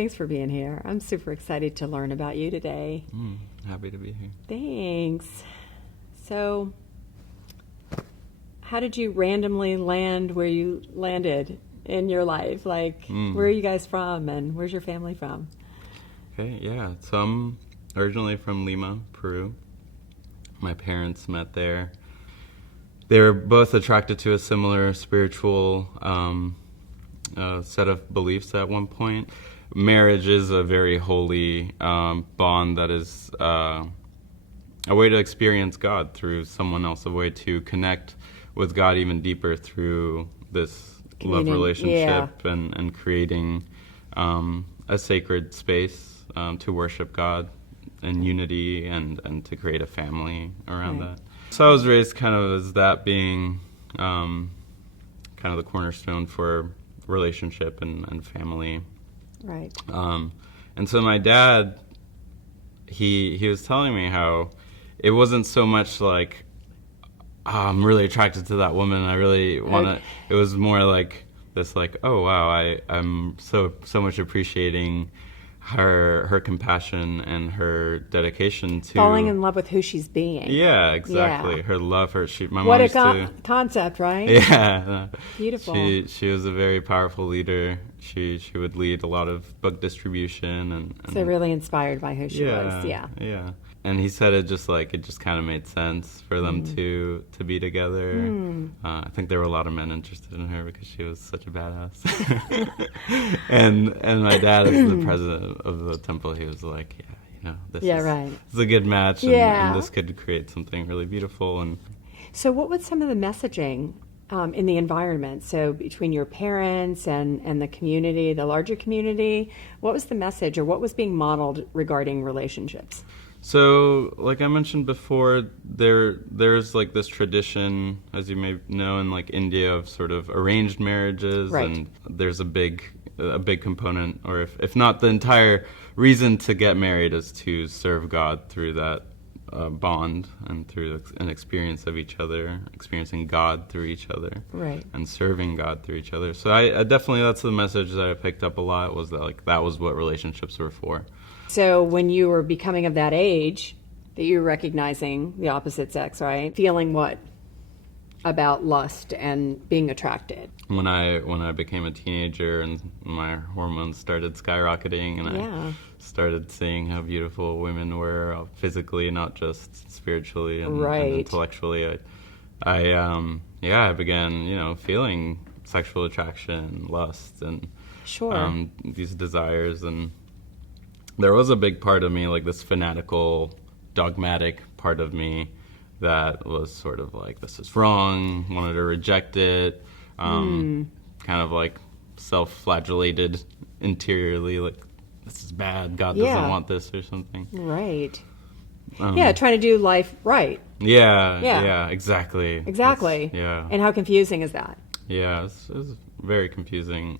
Thanks for being here. I'm super excited to learn about you today. Happy to be here. Thanks. So, how did you randomly land where you landed in your life? Like, where are you guys from, and where's your family from? Okay, yeah. So I'm originally from Lima, Peru. My parents met there. They were both attracted to a similar spiritual set of beliefs at one point. Marriage is a very holy bond that is a way to experience God through someone else, a way to connect with God even deeper through this love relationship and creating a sacred space to worship God in unity and to create a family around that. So I was raised kind of as that being kind of the cornerstone for relationship and family. Right. And so my dad, he was telling me how it wasn't so much like, I'm really attracted to that woman, I really want to, it was more like this like, oh wow, I'm so much appreciating her compassion and her dedication to falling in love with who she's being. Yeah, exactly. Yeah. Her love, my what mom a concept, right? Yeah, beautiful. She was a very powerful leader. She would lead a lot of book distribution and so really inspired by who she was. Yeah. And he said it just kind of made sense for them to be together. I think there were a lot of men interested in her because she was such a badass. and my dad, as the president of the temple, he was like, this is a good match, and this could create something really beautiful. And so, what was some of the messaging in the environment? So, between your parents and the community, the larger community, what was the message, or what was being modeled regarding relationships? So, like I mentioned before, there's like this tradition, as you may know, in like India of sort of arranged marriages, and there's a big component, or if not the entire reason to get married is to serve God through that bond and through an experience of each other, experiencing God through each other, and serving God through each other. So I definitely, that's the message that I picked up a lot, was that like that was what relationships were for. So when you were becoming of that age, that you were recognizing the opposite sex, right? Feeling what about lust and being attracted? When I became a teenager and my hormones started skyrocketing, and I started seeing how beautiful women were physically, not just spiritually and intellectually, I began, feeling sexual attraction, lust, and these desires. And there was a big part of me, like this fanatical, dogmatic part of me, that was sort of like, this is wrong, wanted to reject it, kind of like self-flagellated interiorly, like, this is bad, God doesn't want this, or something. Right. Trying to do life right. Yeah, exactly. Exactly. And how confusing is that? Yeah, it was very confusing,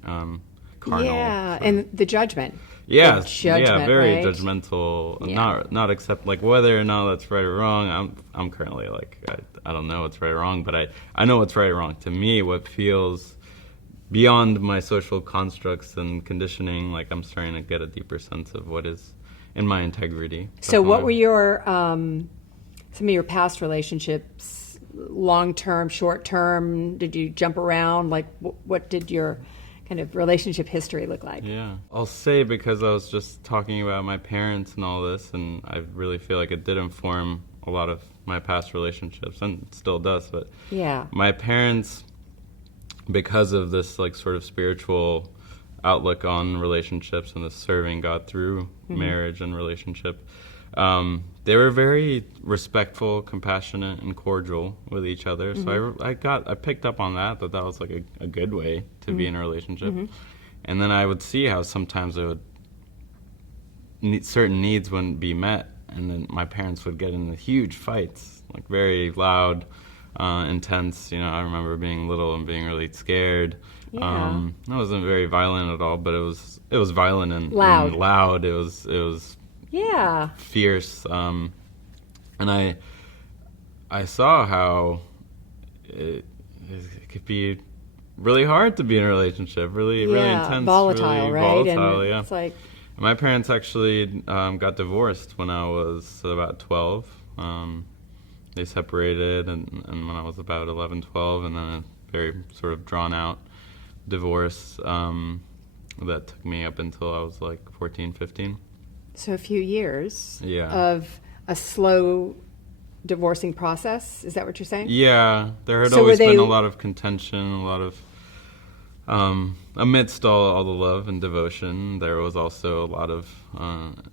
carnal. Yeah, and the judgment. Yeah, very judgmental. Not accept, like, whether or not that's right or wrong. I'm currently like, I don't know what's right or wrong, but I know what's right or wrong. To me, what feels beyond my social constructs and conditioning, like I'm starting to get a deeper sense of what is in my integrity. So what were your some of your past relationships, long-term, short-term? Did you jump around? Like, what did your kind of relationship history look like? Yeah, I'll say, because I was just talking about my parents and all this, and I really feel like it did inform a lot of my past relationships, and it still does. But my parents, because of this like sort of spiritual outlook on relationships and the serving God through marriage and relationship, they were very respectful, compassionate, and cordial with each other. So I picked up on that was like a good way to be in a relationship. And then I would see how sometimes certain needs wouldn't be met, and then my parents would get into huge fights, like very loud, intense. I remember being little and being really scared. I wasn't very violent at all, but it was violent and loud. It was fierce. And I saw how it could be really hard to be in a relationship, really intense, volatile, really right? volatile, and it's like, My parents actually got divorced when I was about 12. They separated and when I was about 11, 12, and then a very sort of drawn out divorce that took me up until I was like 14, 15. So a few years Yeah. of a slow divorcing process. Is that what you're saying? Yeah, there had So were always they- been a lot of contention, a lot of amidst all the love and devotion, there was also a lot of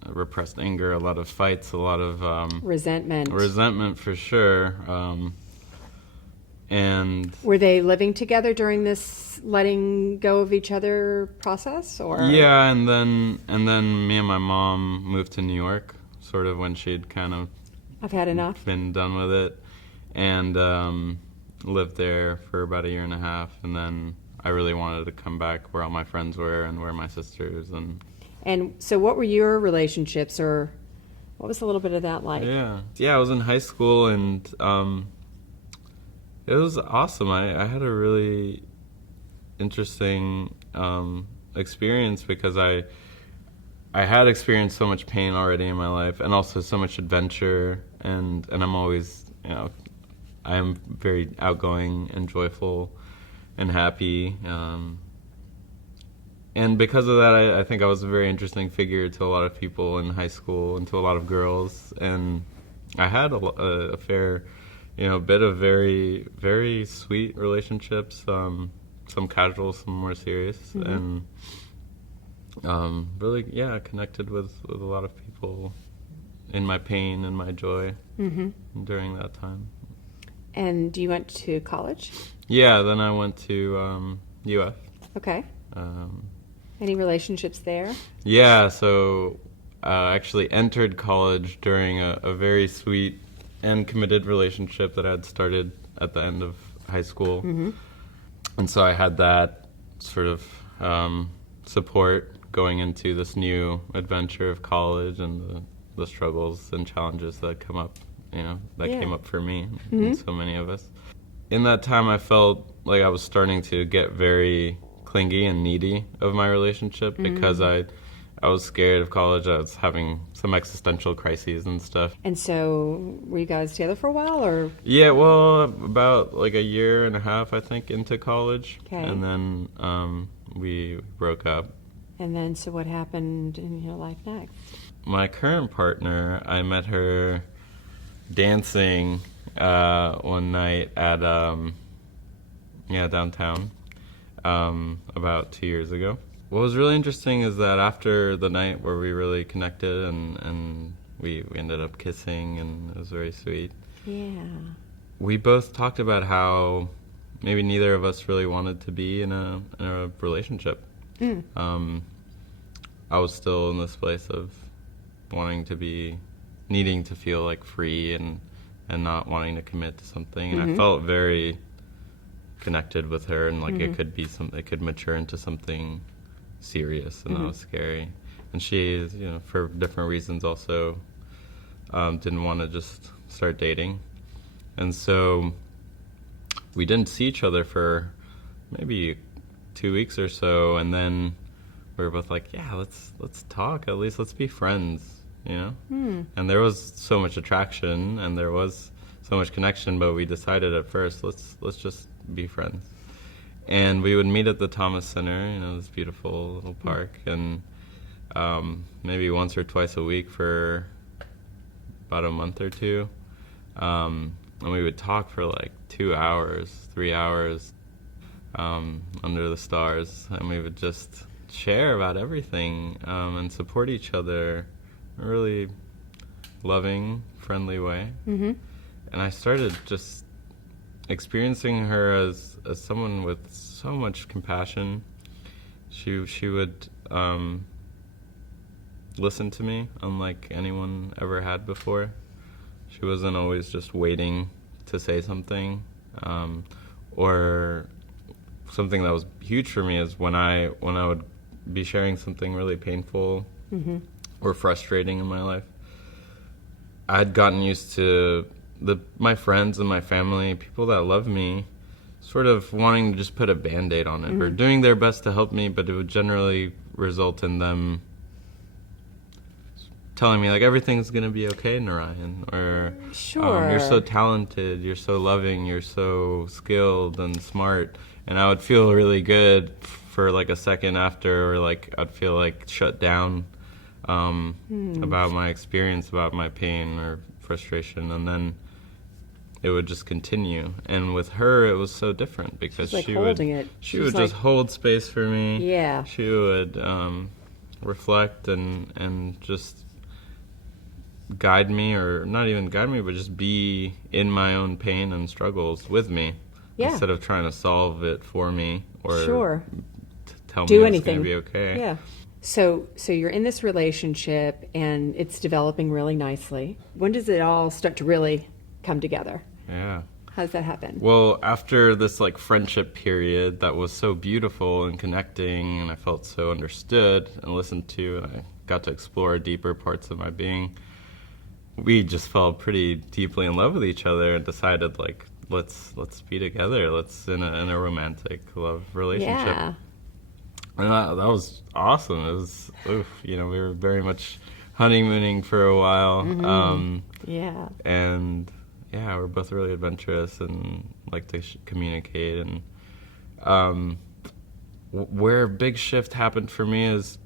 repressed anger, a lot of fights, a lot of Resentment. for sure. And Were they living together during this letting go of each other process, or? yeah, and then me and my mom moved to New York, sort of when she'd kind of I've had enough. been done with it, and lived there for about a year and a half, and then I really wanted to come back where all my friends were and where my sisters And so what were your relationships, or what was a little bit of that like? yeah, I was in high school, and it was awesome. I had a really interesting experience because I had experienced so much pain already in my life, and also so much adventure, and I'm always, I am very outgoing and joyful and happy, and because of that, I think I was a very interesting figure to a lot of people in high school and to a lot of girls, and I had a fair, bit of very, very sweet relationships, some casual, some more serious, Mm-hmm. and really, connected with a lot of people in my pain and my joy during that time. And you went to college? Yeah, then I went to UF. Okay. Um, Any relationships there? yeah, so I actually entered college during a very sweet and committed relationship that I had started at the end of high school. Mm-hmm. And so I had that sort of support going into this new adventure of college and the struggles and challenges that come up, that Yeah. came up for me Mm-hmm. and so many of us. In that time, I felt like I was starting to get very clingy and needy of my relationship because I was scared of college. I was having some existential crises and stuff. And so were you guys together for a while, or? Yeah, well, about like a year and a half, I think, into college. Okay. And then we broke up. And then, so what happened in your life next? My current partner, I met her dancing one night at downtown about 2 years ago. What was really interesting is that after the night where we really connected and we ended up kissing, and it was very sweet, Yeah. we both talked about how maybe neither of us really wanted to be in a relationship. I was still in this place of needing to feel like free and not wanting to commit to something. And I felt very connected with her, and like it could mature into something serious, and that was scary. And she, for different reasons also didn't want to just start dating. And so we didn't see each other for maybe 2 weeks or so, and then we were both like, yeah, let's talk, at least let's be friends, And there was so much attraction and there was so much connection, but we decided at first, let's just be friends. And we would meet at the Thomas Center, this beautiful little park, and maybe once or twice a week for about a month or two. And we would talk for like 2 hours, 3 hours under the stars, and we would just share about everything and support each other in a really loving, friendly way. Mm-hmm. And I started just experiencing her as someone with so much compassion. She would listen to me unlike anyone ever had before. She wasn't always just waiting to say something. Or something that was huge for me is when I would be sharing something really painful or frustrating in my life, I had gotten used to my friends and my family, people that love me, sort of wanting to just put a Band-Aid on it or doing their best to help me, but it would generally result in them telling me like everything's gonna be okay, Narayan, or Sure. you're so talented, you're so loving, you're so skilled and smart, and I would feel really good for like a second after, or like I'd feel like shut down about my experience, about my pain or frustration, and then it would just continue. And with her, it was so different because She's like she holding would it. she She's would like, just hold space for me. Yeah. She would reflect and just guide me, or not even guide me, but just be in my own pain and struggles with me, Yeah. instead of trying to solve it for me or Sure. tell Do me anything. it's going to be okay. Yeah. So you're in this relationship and it's developing really nicely. When does it all start to really come together? Yeah. How does that happen? Well, after this like friendship period that was so beautiful and connecting, and I felt so understood and listened to, and I got to explore deeper parts of my being, we just fell pretty deeply in love with each other and decided like let's be together. Let's in a romantic love relationship. Yeah. And that was awesome. It was, we were very much honeymooning for a while. Yeah. And yeah, we're both really adventurous and like to communicate. And where a big shift happened for me is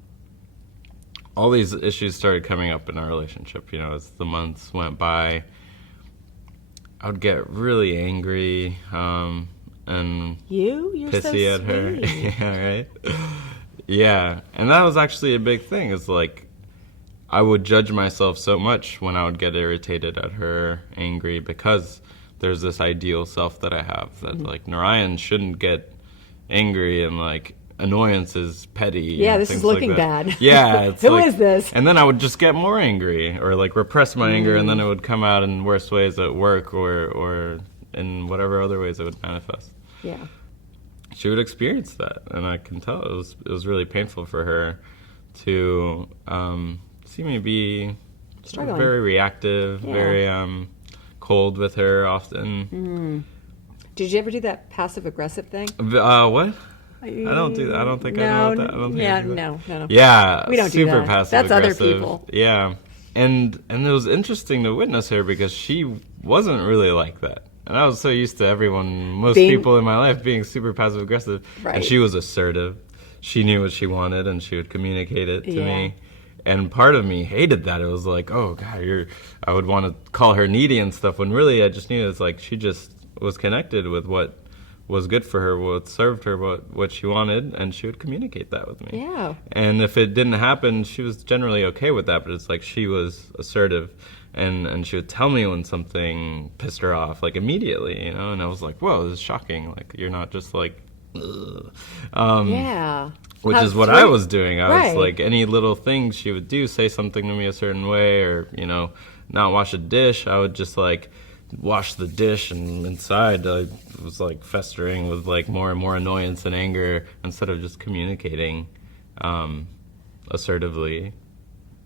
all these issues started coming up in our relationship. As the months went by, I would get really angry and You're so pissy at her. sweet. Yeah, right? Yeah, and that was actually a big thing. Is like I would judge myself so much when I would get irritated at her, angry, because there's this ideal self that I have that like Narayan shouldn't get angry, and like annoyance is petty. Yeah, and this is things like looking that. bad. Yeah, it's Who like, is this? And then I would just get more angry, or like repress my anger, and then it would come out in worse ways at work, or in whatever other ways it would manifest. Yeah. She would experience that, and I can tell it was really painful for her to see me be Struggling. very reactive, Yeah. very cold with her often. Did you ever do that passive aggressive thing? What? I don't do that. I don't think I know what that. I don't think I do that. No. Yeah, We don't do super that. passive That's other aggressive. people. Yeah, and it was interesting to witness her because she wasn't really like that. And I was so used to most people in my life being super passive aggressive. Right. And she was assertive. She knew what she wanted and she would communicate it to Yeah. me. And part of me hated that. It was like, oh God, I would want to call her needy and stuff, when really I just knew it's like she just was connected with what was good for her, what served her, what she wanted, and she would communicate that with me. Yeah. And if it didn't happen, she was generally okay with that, but it's like she was assertive. And she would tell me when something pissed her off, like immediately, and I was like, whoa, this is shocking. Like, you're not just like, ugh. Yeah. Which How is what sweet. I was doing. I Right. was like, any little thing she would do, say something to me a certain way, or, not wash a dish, I would just like wash the dish, and inside I was like festering with like more and more annoyance and anger, instead of just communicating assertively,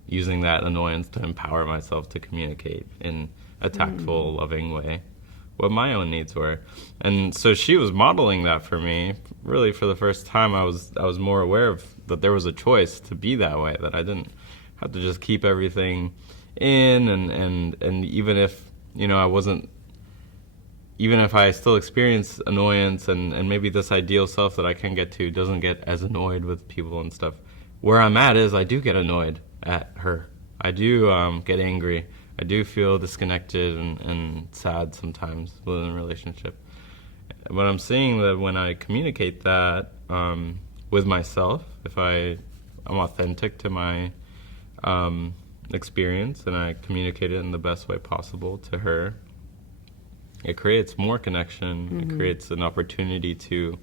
using that annoyance to empower myself to communicate in a tactful, loving way what my own needs were. And so she was modeling that for me. Really, for the first time, I was more aware of that there was a choice to be that way, that I didn't have to just keep everything in, and even if I wasn't, even if I still experience annoyance, and maybe this ideal self that I can get to doesn't get as annoyed with people and stuff, where I'm at is I do get annoyed at her. I do get angry. I do feel disconnected and sad sometimes within a relationship. But I'm seeing that when I communicate that with myself, if I'm authentic to my experience and I communicate it in the best way possible to her, it creates more connection. It creates an opportunity to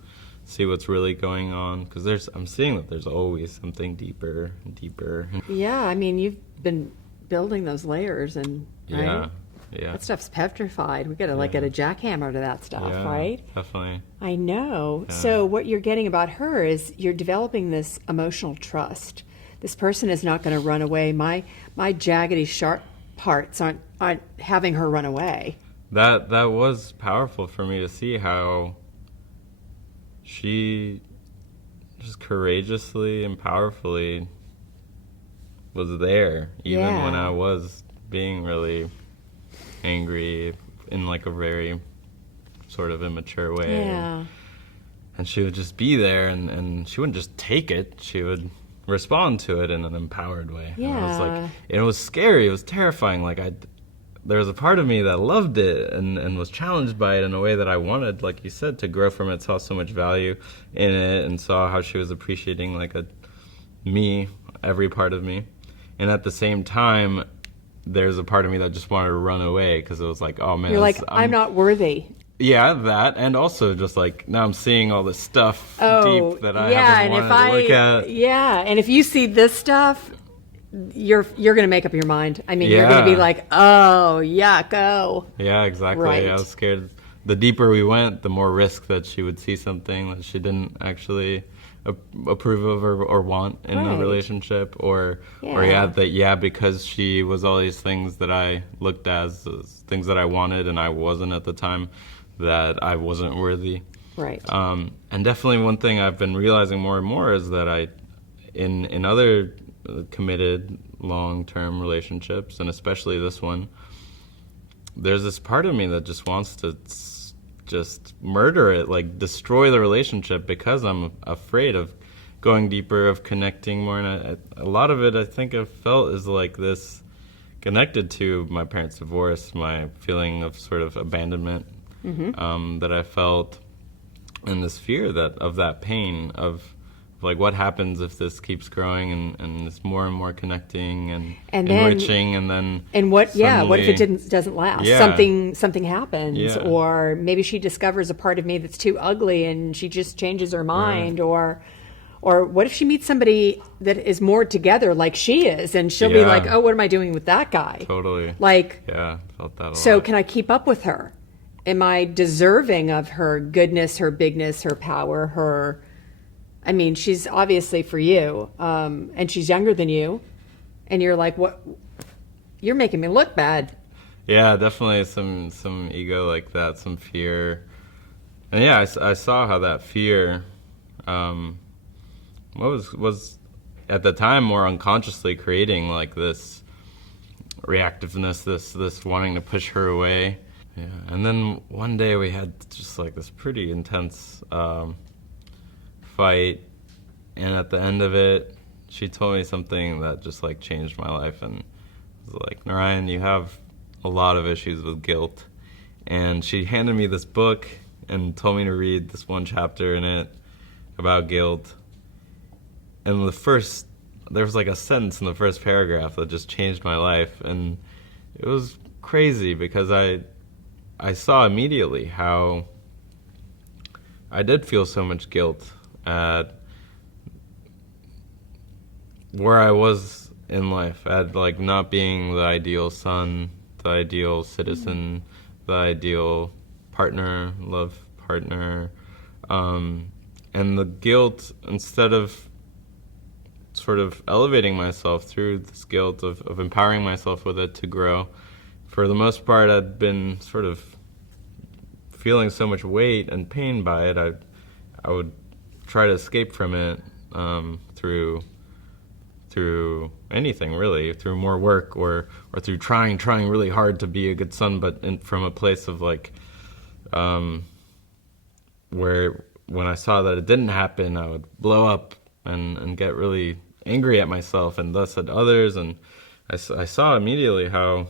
see what's really going on, because I'm seeing that there's always something deeper and deeper. Yeah, I mean, you've been building those layers, and right? Yeah. That stuff's petrified. We got to get a jackhammer to that stuff, Yeah, right? Definitely. I know. Yeah. So what you're getting about her is you're developing this emotional trust. This person is not going to run away. My jaggedy, sharp parts aren't having her run away. That was powerful for me to see how she just courageously and powerfully was there even Yeah. when I was being really angry in like a very sort of immature way. Yeah. And she would just be there, and she wouldn't just take it. She would respond to it in an empowered way. And it was Yeah. like, it was scary. It was terrifying. Like there was a part of me that loved it and was challenged by it in a way that I wanted, like you said, to grow from it. Saw so much value in it, and saw how she was appreciating like every part of me. And at the same time, there's a part of me that just wanted to run away because it was like, oh man, You're like, I'm not worthy. Yeah, that, and also just like now I'm seeing all this stuff Oh, deep that I yeah, haven't and wanted to look at. yeah, and if you see this stuff, you're going to make up your mind. I mean, you're going to be Yeah. like, oh, yuck, oh. Yeah, exactly. Right. I was scared. The deeper we went, the more risk that she would see something that she didn't actually approve of or want in a Right. relationship, or because she was all these things that I looked as things that I wanted and I wasn't at the time, that I wasn't worthy. Right. And definitely one thing I've been realizing more and more is that in other committed long-term relationships, and especially this one, there's this part of me that just wants to just murder it, like destroy the relationship, because I'm afraid of going deeper, of connecting more. And a lot of it, I think I've felt is like this, connected to my parents' divorce, my feeling of sort of abandonment that I felt, and this fear of that pain of like what happens if this keeps growing and it's more and more connecting and then, enriching, and what if suddenly, it doesn't last? Yeah. Something happens, Yeah. or maybe she discovers a part of me that's too ugly and she just changes her mind, or what if she meets somebody that is more together like she is, and she'll be Yeah. like, oh, what am I doing with that guy? Totally. Like, Yeah, felt that a so lot. can I keep up with her? Am I deserving of her goodness, her bigness, her power, I mean, she's obviously for you, and she's younger than you, and you're like, what? You're making me look bad. Yeah, definitely some ego like that, some fear. And yeah, I saw how that fear was at the time more unconsciously creating like this reactiveness, this wanting to push her away. Yeah, and then one day we had just like this pretty intense fight, and at the end of it, she told me something that just like changed my life, and it was like, Narayan, you have a lot of issues with guilt. And she handed me this book and told me to read this one chapter in it about guilt. And there was like a sentence in the first paragraph that just changed my life, and it was crazy because I saw immediately how I did feel so much guilt at where I was in life, at like not being the ideal son, the ideal citizen, the ideal love partner, and the guilt, instead of sort of elevating myself through this guilt of empowering myself with it to grow, for the most part I'd been sort of feeling so much weight and pain by it. I would try to escape from it through anything really, through more work or through trying really hard to be a good son, but from a place of like where when I saw that it didn't happen, I would blow up and get really angry at myself and thus at others. And I saw immediately how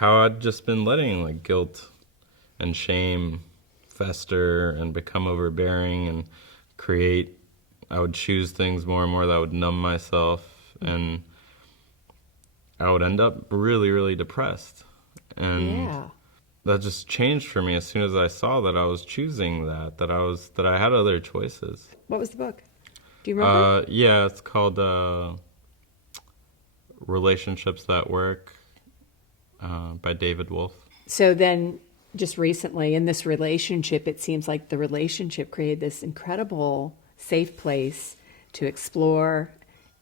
I'd just been letting like guilt and shame fester and become overbearing and I would choose things more and more that would numb myself, and I would end up really, really depressed. And that just changed for me as soon as I saw that I was choosing that I had other choices. What was the book? Do you remember? Yeah, it's called Relationships That Work by David Wolf. So then, just recently in this relationship, it seems like the relationship created this incredible safe place to explore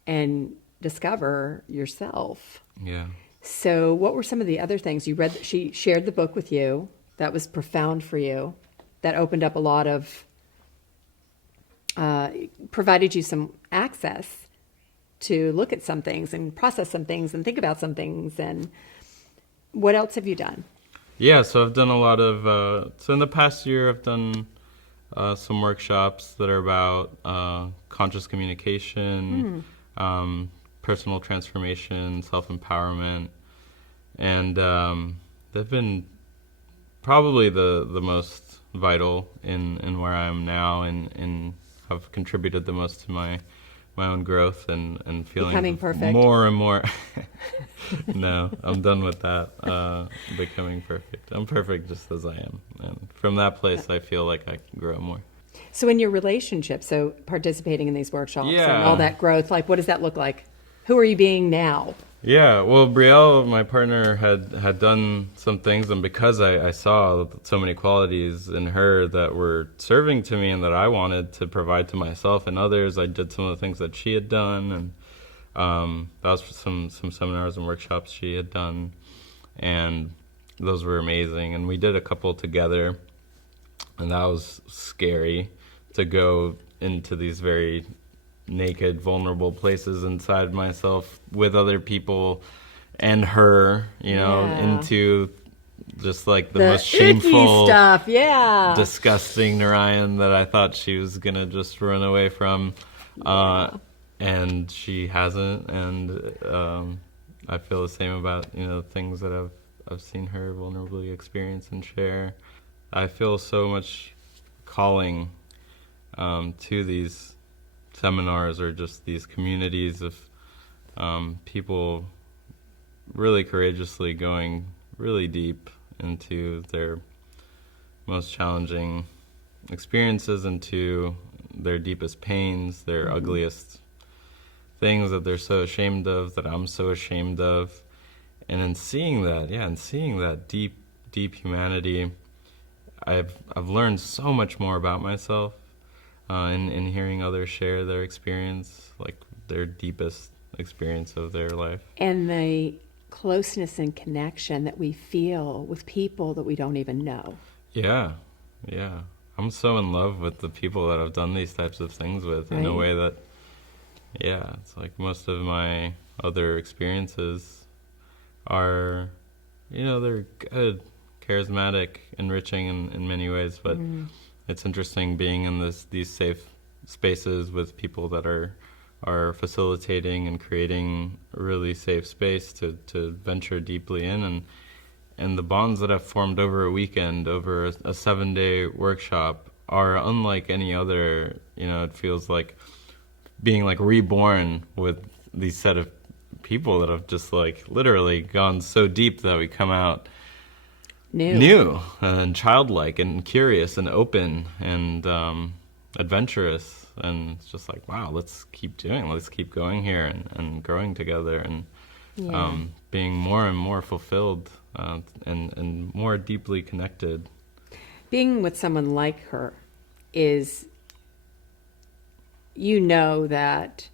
and discover yourself. Yeah. So what were some of the other things you read? She shared the book with you. That was profound for you. That opened up a lot of, provided you some access to look at some things and process some things and think about some things. And what else have you done? Yeah, so I've done a lot of, so in the past year I've done some workshops that are about conscious communication, personal transformation, self-empowerment, and they've been probably the most vital in where I am now, and have contributed the most to my own growth and feeling Becoming perfect. more and more. No, I'm done with that. Becoming perfect. I'm perfect just as I am, and from that place, I feel like I can grow more. So in your relationship, so participating in these workshops and Yeah. all that growth, like what does that look like? Who are you being now? Yeah, well, Brielle, my partner, had done some things, and because I saw so many qualities in her that were serving to me and that I wanted to provide to myself and others, I did some of the things that she had done, and that was some seminars and workshops she had done, and those were amazing. And we did a couple together, and that was scary to go into these very naked, vulnerable places inside myself with other people and her, Yeah. into just like the most icky shameful stuff, yeah. disgusting Narayan that I thought she was gonna just run away from, and she hasn't. And I feel the same about things that I've seen her vulnerably experience and share. I feel so much calling to these seminars or just these communities of people really courageously going really deep into their most challenging experiences, into their deepest pains, their ugliest things that they're so ashamed of, that I'm so ashamed of. And in seeing that deep humanity, I've learned so much more about myself in hearing others share their experience, like their deepest experience of their life. And the closeness and connection that we feel with people that we don't even know. Yeah. I'm so in love with the people that I've done these types of things with, in a Right. way that, it's like most of my other experiences are, they're good, charismatic, enriching in many ways, but it's interesting being in these safe spaces with people that are facilitating and creating a really safe space to venture deeply in, and the bonds that I've formed over a weekend, over a 7-day workshop, are unlike any other. It feels like being like reborn with these set of people that have just like literally gone so deep that we come out new and childlike and curious and open and adventurous, and it's just like, wow, let's keep going here and growing together, and being more and more fulfilled and more deeply connected. Being with someone like her is, that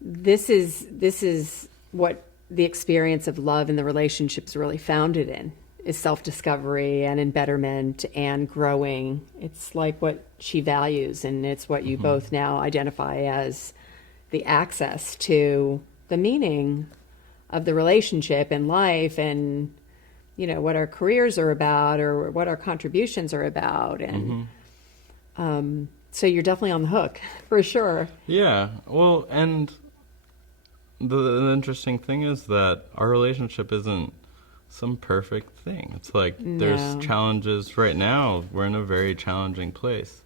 this is what the experience of love and the relationships really founded in, is self-discovery and embetterment and growing. It's like what she values, and it's what you both now identify as the access to the meaning of the relationship and life, and what our careers are about or what our contributions are about. And so you're definitely on the hook for sure. Yeah, well, and the interesting thing is that our relationship isn't some perfect thing. It's like there's challenges right now. We're in a very challenging place.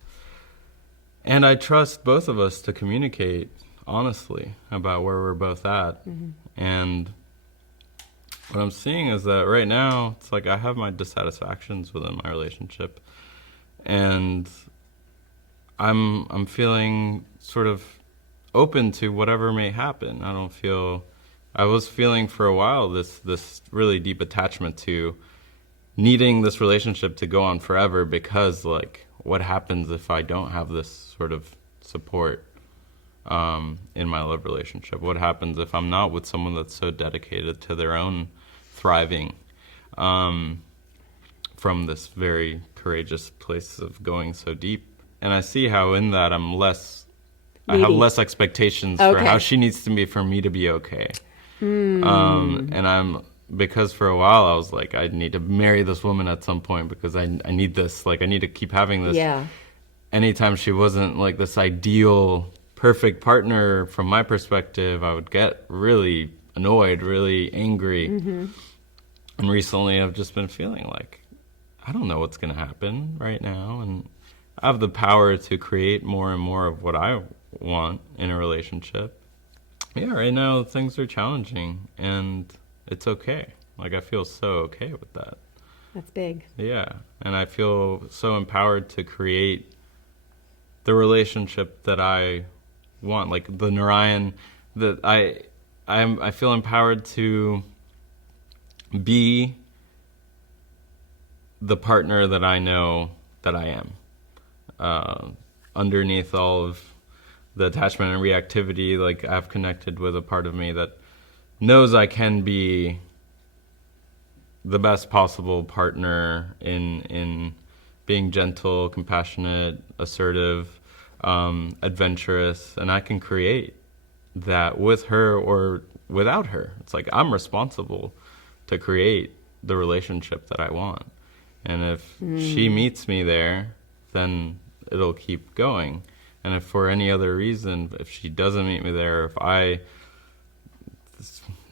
And I trust both of us to communicate honestly about where we're both at. And what I'm seeing is that right now, it's like I have my dissatisfactions within my relationship. And I'm feeling sort of open to whatever may happen. I was feeling for a while this really deep attachment to needing this relationship to go on forever, because like, what happens if I don't have this sort of support in my love relationship? What happens if I'm not with someone that's so dedicated to their own thriving from this very courageous place of going so deep? And I see how in that I'm less I have Needy. less expectations for Okay. how she needs to be for me to be okay. And because for a while I was like, I need to marry this woman at some point because I need this, like I need to keep having this. Yeah. Anytime she wasn't like this ideal, perfect partner from my perspective, I would get really annoyed, really angry. And recently I've just been feeling like, I don't know what's going to happen right now. And I have the power to create more and more of what I want in a relationship. Yeah, right now things are challenging and it's okay. Like I feel so okay with that. That's big. Yeah, and I feel so empowered to create the relationship that I want, like the Narayan that I feel empowered to be the partner that I know that I am. Underneath all of the attachment and reactivity, like I've connected with a part of me that knows I can be the best possible partner in being gentle, compassionate, assertive, adventurous, and I can create that with her or without her. It's like I'm responsible to create the relationship that I want. And if she meets me there, then it'll keep going. And if for any other reason, if she doesn't meet me there, if I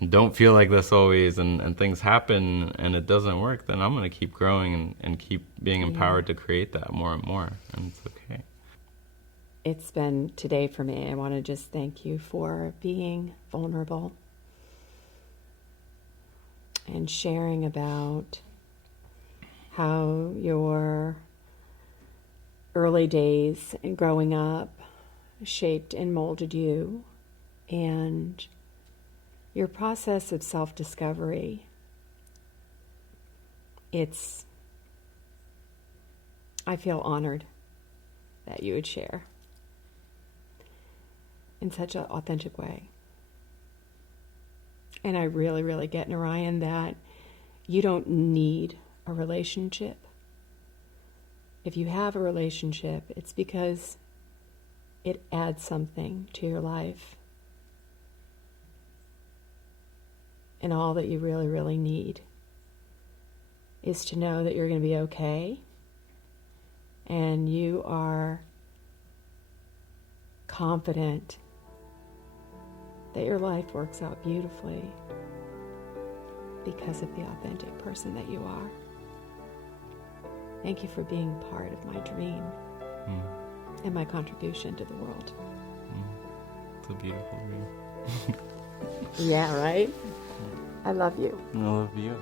don't feel like this always and things happen and it doesn't work, then I'm going to keep growing and keep being empowered to create that more and more. And it's okay. It's been today for me. I want to just thank you for being vulnerable and sharing about how your early days and growing up shaped and molded you, and your process of self-discovery. I feel honored that you would share in such an authentic way. And I really, really get, Narayan, that you don't need a relationship. If you have a relationship, it's because it adds something to your life. And all that you really, really need is to know that you're going to be okay and you are confident that your life works out beautifully because of the authentic person that you are. Thank you for being part of my dream and my contribution to the world. It's a beautiful dream. Yeah, right? I love you. I love you.